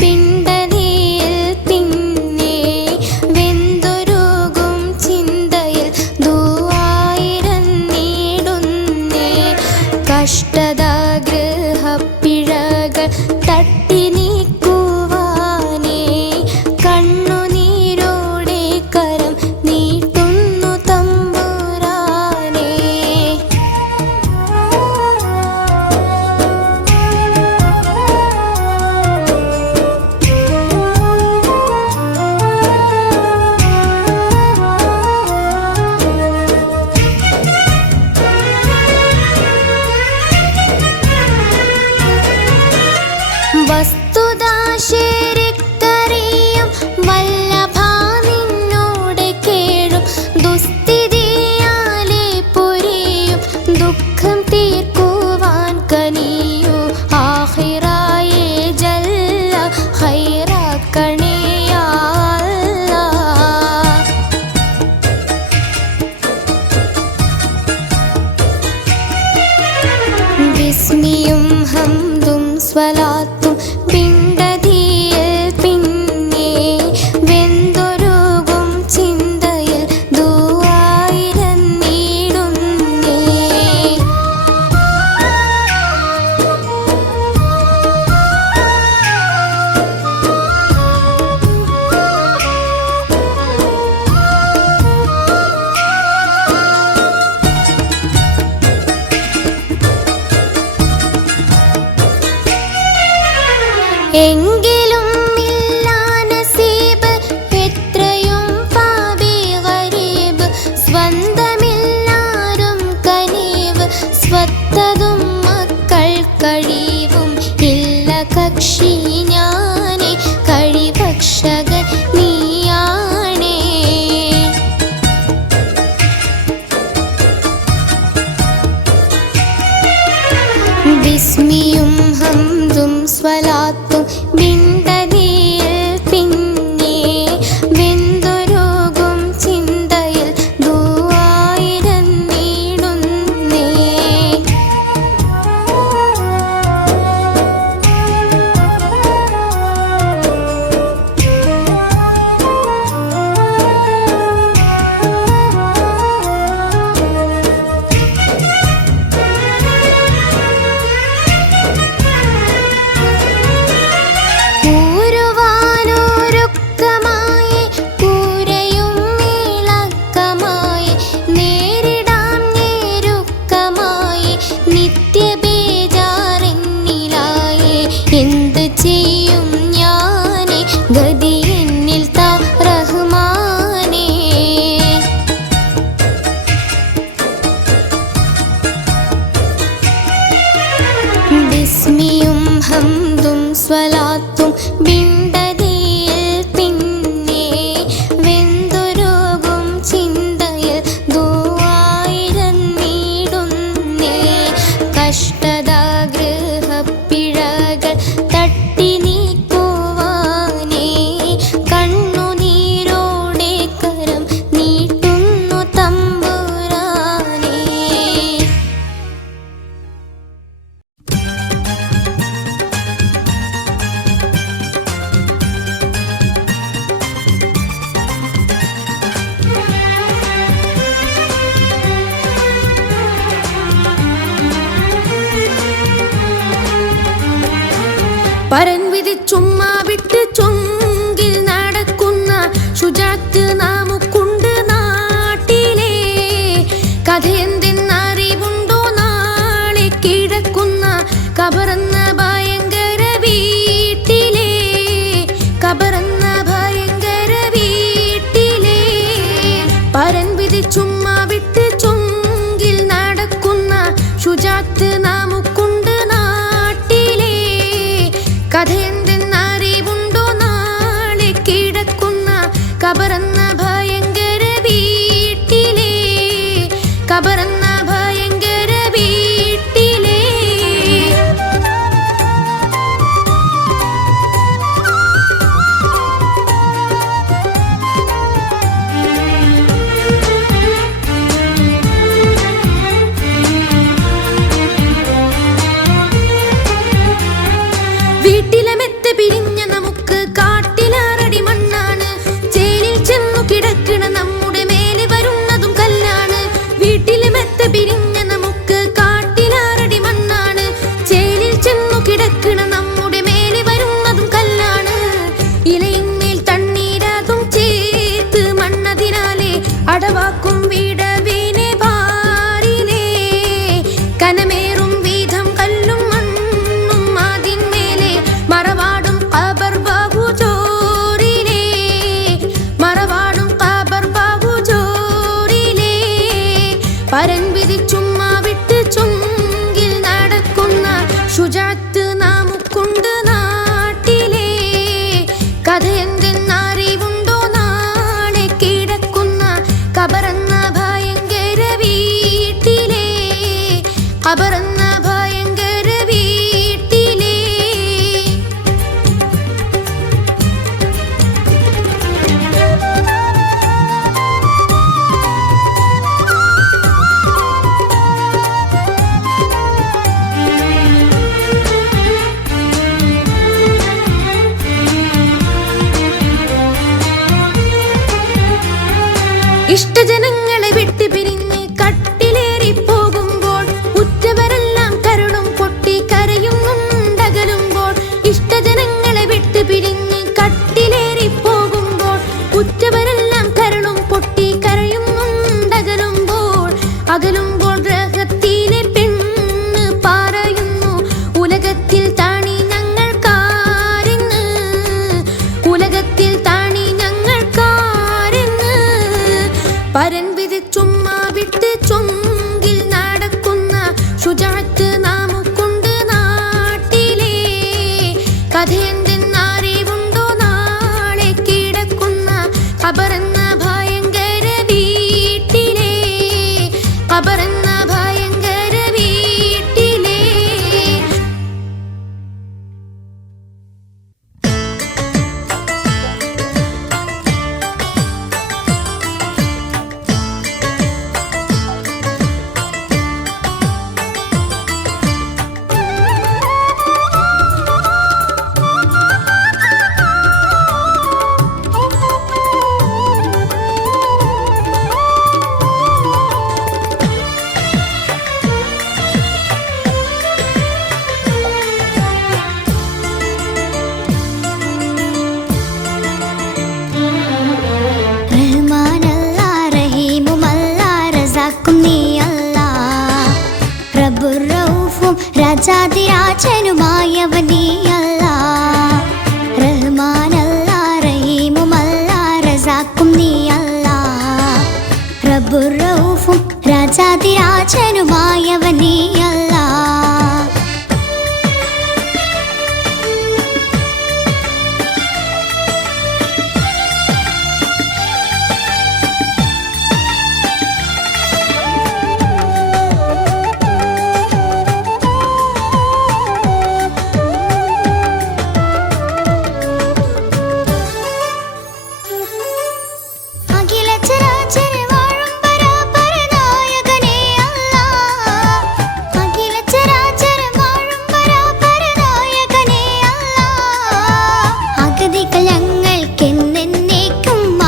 പിണ്ടതിയിൽ പിന്നെ വെന്തുരുകും ചിന്തയിൽ ദുആയിരന്നിടുന്നേ. കഷ്ടതഗൃഹപ്പിഴകൾ തട്ടി നീക്കുവാനേ കണ്ണുനീരോടെ കരം നീട്ടുന്നു തമ്പുരാനേ. വസ്തുത ശരിക്കറിയും വല്ലഭാ നിന്നോട് കേഴും ദുസ്ഥിതിയാലെ പൊരിയും ദുഃഖം തീർക്കുവാൻ കനിയൂ ആഖിറായേ ജല്ല ഖൈറാക്കണേ യാ അല്ലാഹ്. ബിസ്മിയും ഹംദും സ്വലാത്തും പിണ്ടതിയിൽ പിന്നെ വെന്തുരുകും ചിന്തയിൽ ദുആയിരന്നിടുന്നേ. എങ്കിലും ഇല്ല നസീബ് എത്രയും പാപി ഗരീബ് സ്വന്തമില്ലാരും കനീവ് സ്വത്തതും മക്കൾ കഴിവും ഇല്ല കക്ഷി ഞാനേ കഴിഭക്ഷകൻ നീയാണേ. ബിസ്മിയും ഹംദും സ്വലാത്തും പിണ്ടതിയിൽ പിന്നെ വെന്തുരുകും ചിന്തയിൽ ദുആയിരന്നിടുന്നേ. കൂരുവാനൊരുക്കമായി കൂരയും ഇളക്കമായി നേരിടാം ഞെരുക്കമായി നിത്യബേജാറിന്നിലായി എന്ത് ചെയ്യും ഞാനേ ഗതി എന്നിൽ താ റഹ്മാനേ. ബിസ്മിയും ഹംദും സ്വലാത്തും പിണ്ടതിയിൽ പിന്നെ വെന്തുരുകും ചിന്തയിൽ ദുആയിരന്നിടുന്നേ. കഷ്ടതഗൃഹപ്പിഴകൾ തട്ടി നീക്കുവാനേ കണ്ണുനീരോടെ കരം നീട്ടുന്നു തമ്പുരാനേ. പരൻ വിധിച്ചുമ്മാ വിട്ട് ചൊങ്കിൽ നടക്കുന്ന ശുചാത്ത് നമുക്കുണ്ട് നാട്ടിലെ. കഥയെന്തെന്നറിവുണ്ടോ നാളെ കിടക്കുന്ന കബറന്ന ഭയങ്കര വീട്ടിലെ. കബറന്ന ഭയങ്കര വീട്ടിലെ. പരൻ വിധിച്ചുമ്മാ വിട്ട് ചൊങ്കിൽ നടക്കുന്ന ശുചാത്ത് നമുക്കുണ്ട് നാട്ടിലെ. കഥയെന്തെന്ന ഇഷ്ടജനങ്ങളെ വിട്ടുപിരിഞ്ഞ് കട്ടിലേറി പോകുമ്പോൾ ഉറ്റവരെല്ലാം കരുളും പൊട്ടി കരയുന്നുണ്ടകലുമ്പോൾ. ഇഷ്ടജനങ്ങളെ വിട്ടുപിരിഞ്ഞ് കട്ടിലേറി പോകുമ്പോൾ ഉറ്റവരെല്ലാം കരുളും പൊട്ടി കരയുന്നുണ്ടകലുമ്പോൾ. അകലുമ്പോൾ ഗ്രഹത്തിലെ പെണ്ണ് പറയുന്നു ഉലകത്തിൽ താണി ഞങ്ങൾക്കാരെന്ന്, ഉലകത്തിൽ താണി ഞങ്ങൾക്കാരെന്ന്. പരൻ വിധിച്ചുമ്മാ വിട്ട് ചൊങ്കിൽ നടക്കുന്ന ശുജാഅത്ത് നാമുക്കുണ്ട് നാട്ടിലെ. കഥയെന്തെന്നറിവുണ്ടോ നാളെ കിടക്കുന്ന ഖബറെന്ന ഭയങ്കര വീട്ടിലെ, ഖബറെന്ന ഭയങ്കര വീട്ടിലെ. രാജാതിരാജനുമായവൻ നീയല്ലാ. റഹ്മാനല്ലാ റഹീമുമല്ലാ റസാഖും നീയല്ലാ. റബ്ബുർ റഊഫും രാജാതിരാജനുമായവൻ നീയല്ലാ.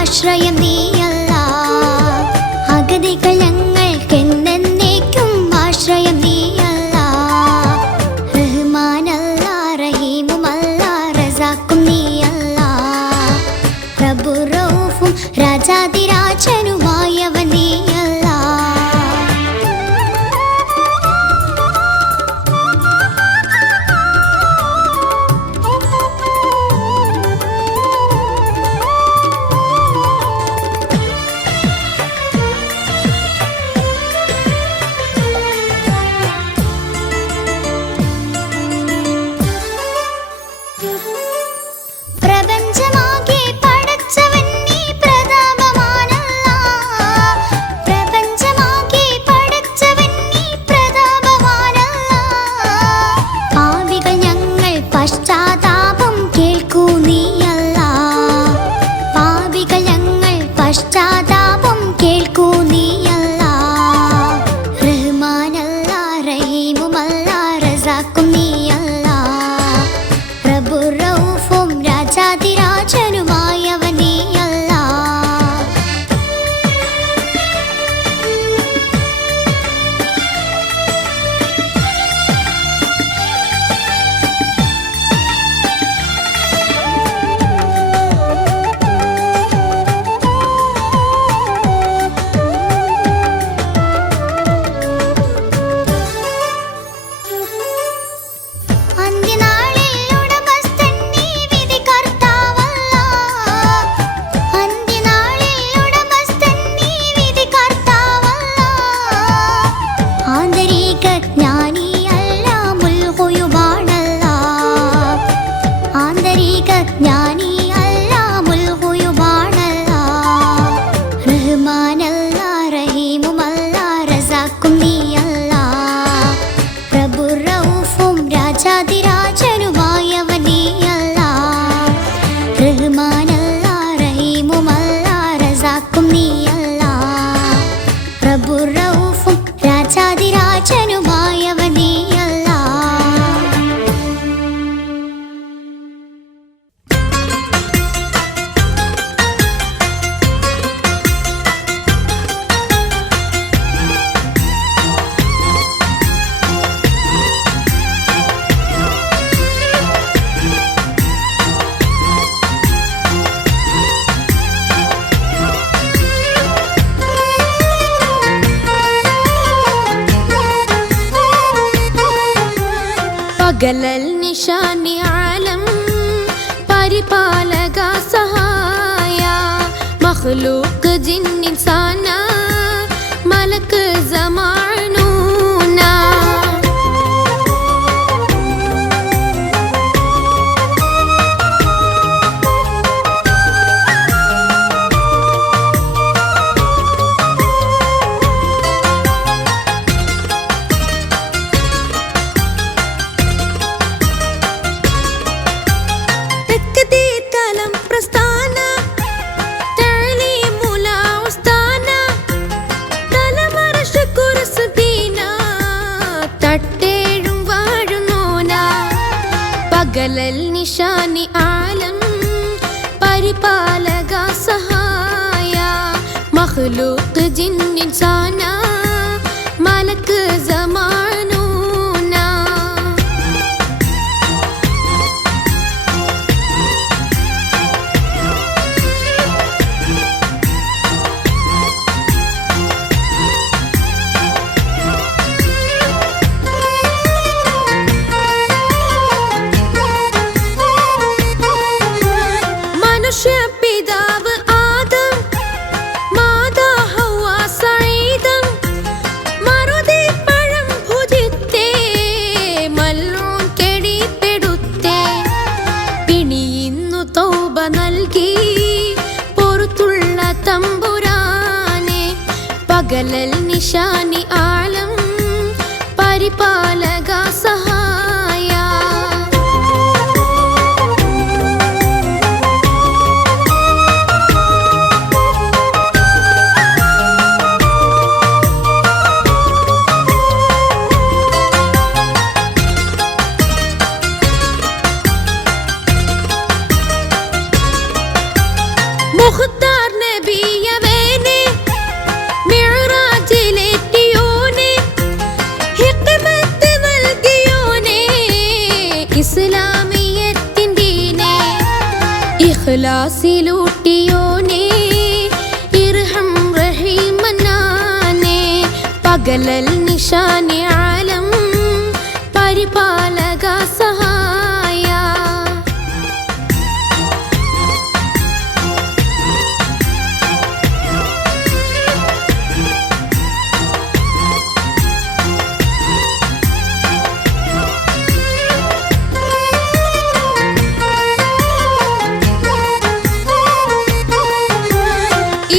ആശ്രയം നീയല്ലാ. അഗതികൾ ഞങ്ങൾക്കെന്നേക്കും ആശ്രയം നീയല്ലാ. റഹ്മാനല്ലാ റഹീമുമല്ലാ റസാഖും നീയല്ലാ. റബ്ബുർ റഊഫും രാജാതിരാജനുമായവൻ നീയല്ലാ. പശ്ചാത്താപം കേൾക്കൂ നീയല്ലാ. പാപികൾ ഞങ്ങൾ പശ്ചാത്താപം കേൾക്കൂ നീയല്ലാ. റഹ്മാനല്ലാ റഹീമുമല്ലാ റസാഖും നീയല്ലാ. റബ്ബുർ റഊഫും രാജാതിരാജനുമായവൻ നീയല്ലാ. രാജാതിരാജനുമായവൻ നീയല്ലാ. റഹ്മാനല്ലാ റഹീമുമല്ലാ റസാഖും നീയല്ലാ. റബ്ബുർ റഊഫും രാജാതിരാജനുമായവൻ നീയല്ലാ. പകലൽ നിശാനി ആലം പരിപാലക സഹായ മഖ്ലൂഖ് ജിൻ ഇൻസാന മലക്ക് സമാനൂന പകലൽ നിശാനി ആലം പരിപാലക സഹായ മഖ്ലൂഖ് ജിൻ ഇൻസാന മലക്ക് സമാനൂന പിതാവ് ആദം മാതാ ഹവ്വ സഈദം മറുതി പഴം ഭുജിത്തേ മൽഊൻ കെടിപ്പെടുത്തേ പിണിയിന്നു തൗബ നൽകി പൊറുത്തുള്ള തമ്പുരാനെ പകലൽ നിശാനി ആലം പരിപാലക സഹായ മുഖ്താർ നബിയവേനെ മിഅ്റാജിലെത്തിയോനെ ഹിക്മത്ത് നൽകിയോനെ ഇസ്ലാമിയത്തിൻ ദീനെ ഇഖ്ലാസിലൂട്ടിയോനെ ഇർഹം റഹീമനാനെ പകലൽ നിശാനി ആലം പരിപാലക സഹായ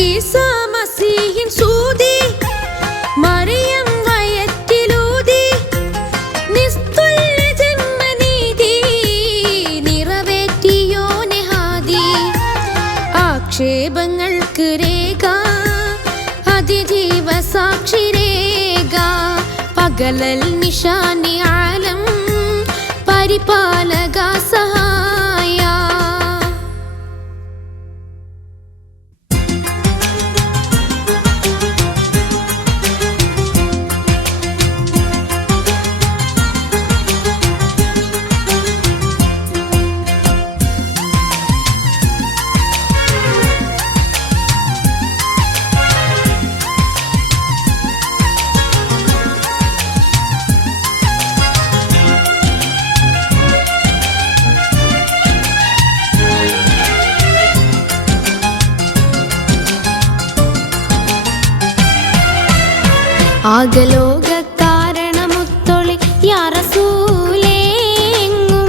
ഈസാ മസീഹിൻ സൂതി മറിയം വയറ്റിലൂതി നിസ്തുല്യ ജന്മനീതി നിറവേറ്റിയോനെ ഹാദി ആക്ഷേപങ്ങൾക്ക് രേഖ അതിജീവ സാക്ഷി രേഖ പകലൽ നിശാനി ആലം പരിപാലക സഹായ ആകലോക കാരണമുത്തൊളി യാ റസൂലേ എങ്ങും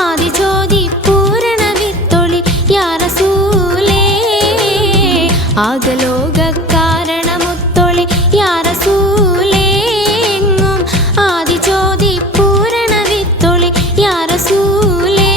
ആദിജ്യോതി പൂരണ വിത്തൊളി യാ റസൂലേ ആകലോക കാരണമുത്തൊളി യാ റസൂലേ എങ്ങും ആദിജ്യോതി പൂരണ വിത്തൊളി യാ റസൂലേ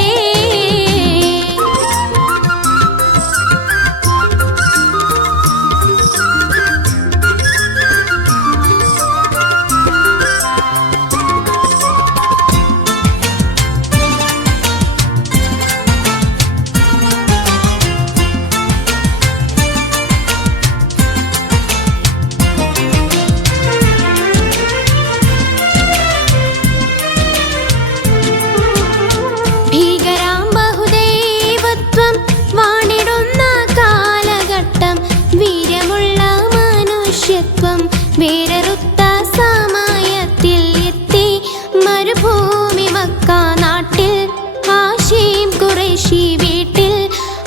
ഖുറൈശി വീട്ടിൽ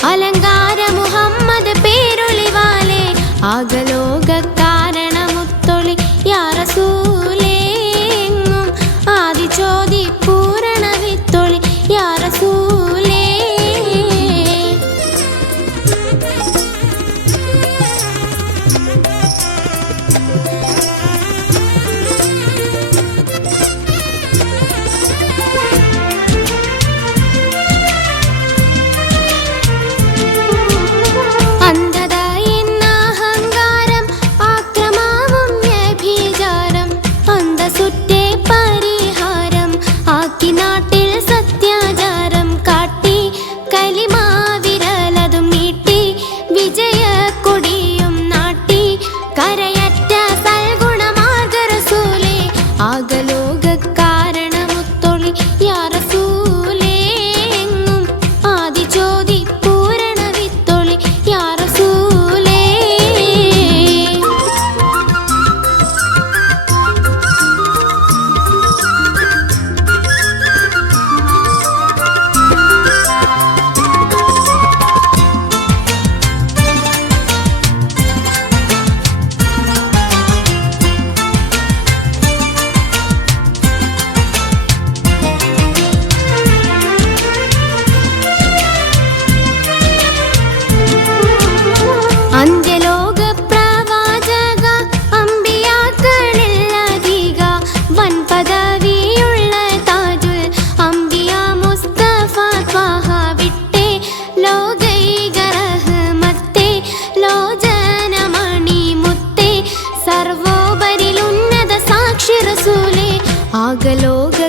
അലങ്കാര മുഹമ്മദ് പേരൊളിവാലെ ആകലോക കാരണമുത്തൊളി യാ റസൂലേ എങ്ങും ആദിചോദി പൂരണ വിത്തൊളി യാ റസൂലേ. അന്ധത എന്ന അഹങ്കാരം ആക്രമാവും വ്യഭിചാരം അന്തസുറ്റേ പരിഹാരം ആക്കി നാട്ടിൽ സത്യാചാരം കാട്ടി കലിമാവിരലതും നീട്ടി വിജയക്കൊടിയും നാട്ടി കരയറ്റ സൽഗുണമാർഗ റസൂലേ ആകലോക കാരണമുത്തൊളി യാ റസൂലേ എങ്ങും ആദിചോദി പൂരണ വിത്തൊളി യാ റസൂലേ. അന്ത്യലോക പ്രവാചക അമ്പിയാക്കളിൽ അധിക വൻ പദവിയുള്ള താജുൽ അമ്പിയ മുസ്തഫ ത്വാഹ വിട്ടേ ലോകൈക റഹ്മത്തേ ലോചനമണി മുത്തേ സർവോപരിലുന്നത സാക്ഷി റസൂലേ ആകലോക